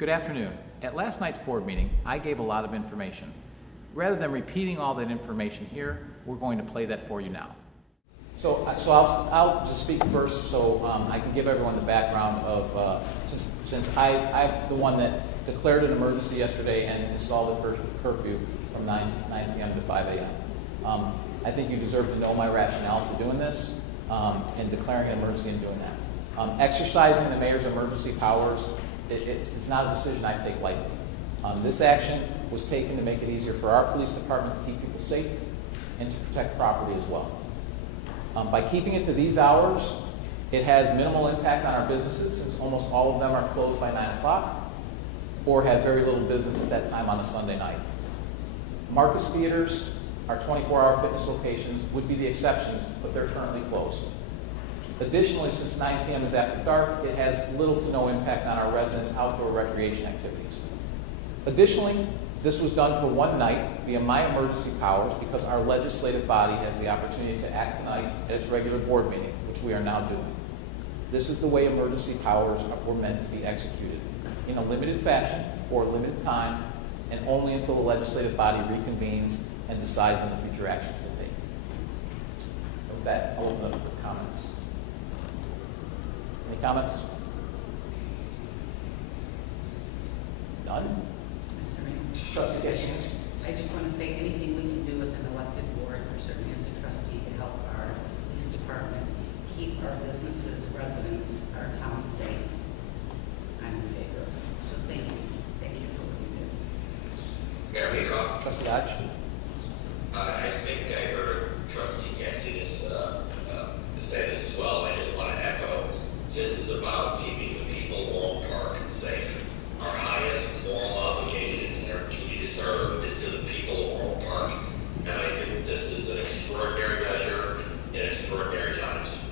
Good afternoon. At last night's board meeting, I gave a lot of information. Rather than repeating all that information here, we're going to play that for you now. So I'll just speak first so I can give everyone the background of, since I'm the one that declared an emergency yesterday and installed a curfew from 9 p.m. to 5 a.m. I think you deserve to know my rationale for doing this and declaring an emergency and doing that. Exercising the mayor's emergency powers, it's not a decision I take lightly. This action was taken to make it easier for our police department to keep people safe and to protect property as well. By keeping it to these hours, it has minimal impact on our businesses since almost all of them are closed by 9 o'clock or had very little business at that time on a Sunday night. Marcus Theaters, our 24-hour fitness locations, would be the exceptions, but they're currently closed. Additionally, since 9 p.m. is after dark, it has little to no impact on our residents' outdoor recreation activities. Additionally, this was done for one night via my emergency powers because our legislative body has the opportunity to act tonight at its regular board meeting, which we are now doing. This is the way emergency powers were meant to be executed, in a limited fashion for a limited time and only until the legislative body reconvenes and decides on the future actions to take. With that, I'll open up for comments. Any comments? None? Mr. Mayor. Trustee Kitchens. I just want to say anything we can do as an elected board, or certainly as a trustee, to help our police department keep our businesses, residents, our town safe. I'm in favor of it. So thank you. Thank you for what you do. Mayor Meekoff, Trustee Dodge. I think I heard Trustee Cassidy say this as well. I just want to echo, this is about keeping the people of Laurel Park safe. Our highest moral obligation and our duty to serve is to the people of Laurel Park. And I think this is an extraordinary measure in extraordinary times.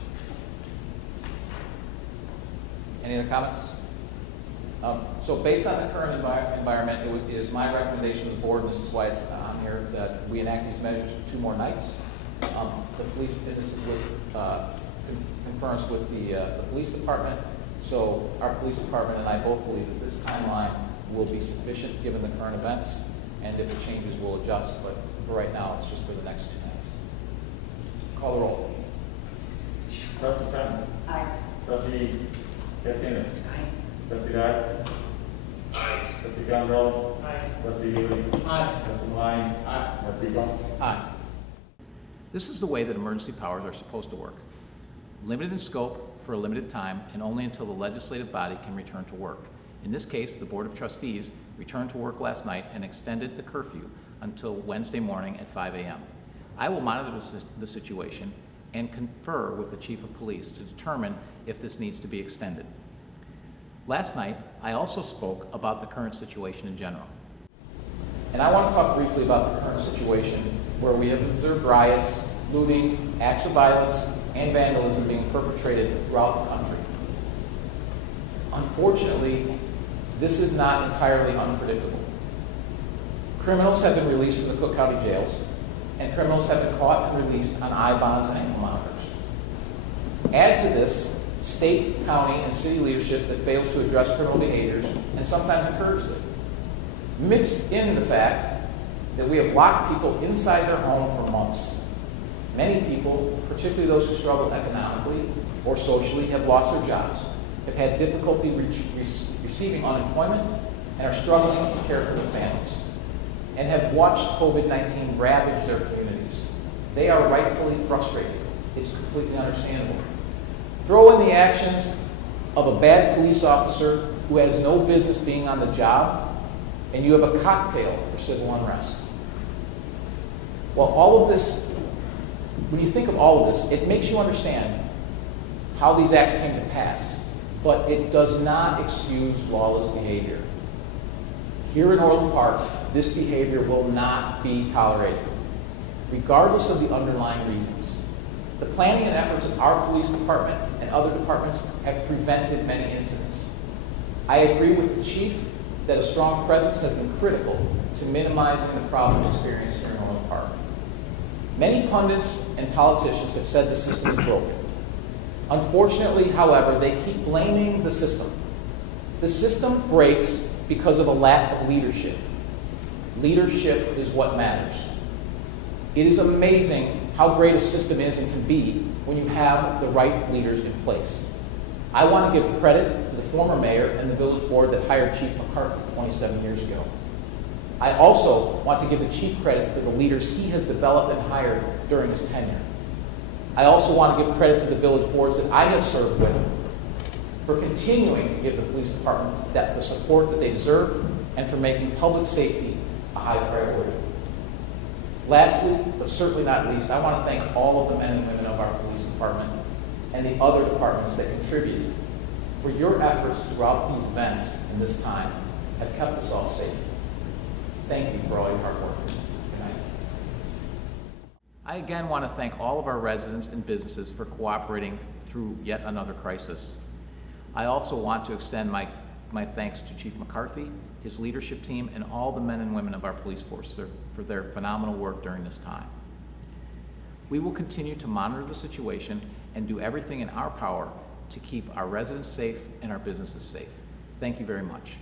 Any other comments? So based on the current environment, it is my recommendation to the board, and this is why it's on here, that we enact these measures for 2 more nights. The police, and this is with concurrence with the police department. So our police department and I both believe that this timeline will be sufficient given the current events, and if it changes, we'll adjust. But for right now, it's just for the next 2 nights. Call the roll. Trustee Trent. Aye. Trustee Cassidy. Aye. Trustee Dodge. Aye. Trustee Gondrell. Aye. Trustee Ewing. Aye. Trustee Line. Aye. Trustee Bunk. Aye. This is the way that emergency powers are supposed to work. Limited in scope for a limited time and only until the legislative body can return to work. In this case, the Board of Trustees returned to work last night and extended the curfew until Wednesday morning at 5 a.m. I will monitor the situation and confer with the Chief of Police to determine if this needs to be extended. Last night, I also spoke about the current situation in general. And I want to talk briefly about the current situation where we have observed riots, looting, acts of violence, and vandalism being perpetrated throughout the country. Unfortunately, this is not entirely unpredictable. Criminals have been released from the Cook County jails, and criminals have been caught and released on I-bonds and ankle monitors. Add to this state, county, and city leadership that fails to address criminal behaviors and sometimes encourages it. Mix in the fact that we have locked people inside their home for months. Many people, particularly those who struggle economically or socially, have lost their jobs, have had difficulty receiving unemployment, and are struggling to care for their families, and have watched COVID-19 ravage their communities. They are rightfully frustrated. It's completely understandable. Throw in the actions of a bad police officer who has no business being on the job, and you have a cocktail for civil unrest. Well, all of this, when you think of all of this, it makes you understand how these acts came to pass, but it does not excuse lawless behavior. Here in Orland Park, this behavior will not be tolerated, regardless of the underlying reasons. The planning and efforts of our police department and other departments have prevented many incidents. I agree with the chief that a strong presence has been critical to minimizing the problems experienced here in Orland Park. Many pundits and politicians have said the system is broken. Unfortunately, however, they keep blaming the system. The system breaks because of a lack of leadership. Leadership is what matters. It is amazing how great a system is and can be when you have the right leaders in place. I want to give credit to the former mayor and the village board that hired Chief McCarthy 27 years ago. I also want to give the chief credit for the leaders he has developed and hired during his tenure. I also want to give credit to the village boards that I have served with for continuing to give the police department the support that they deserve and for making public safety a high priority. Lastly, but certainly not least, I want to thank all of the men and women of our police department and the other departments that contributed, for your efforts throughout these events and this time have kept us all safe. Thank you for all your hard work. Good night. I again want to thank all of our residents and businesses for cooperating through yet another crisis. I also want to extend my thanks to Chief McCarthy, his leadership team, and all the men and women of our police force for their phenomenal work during this time. We will continue to monitor the situation and do everything in our power to keep our residents safe and our businesses safe. Thank you very much.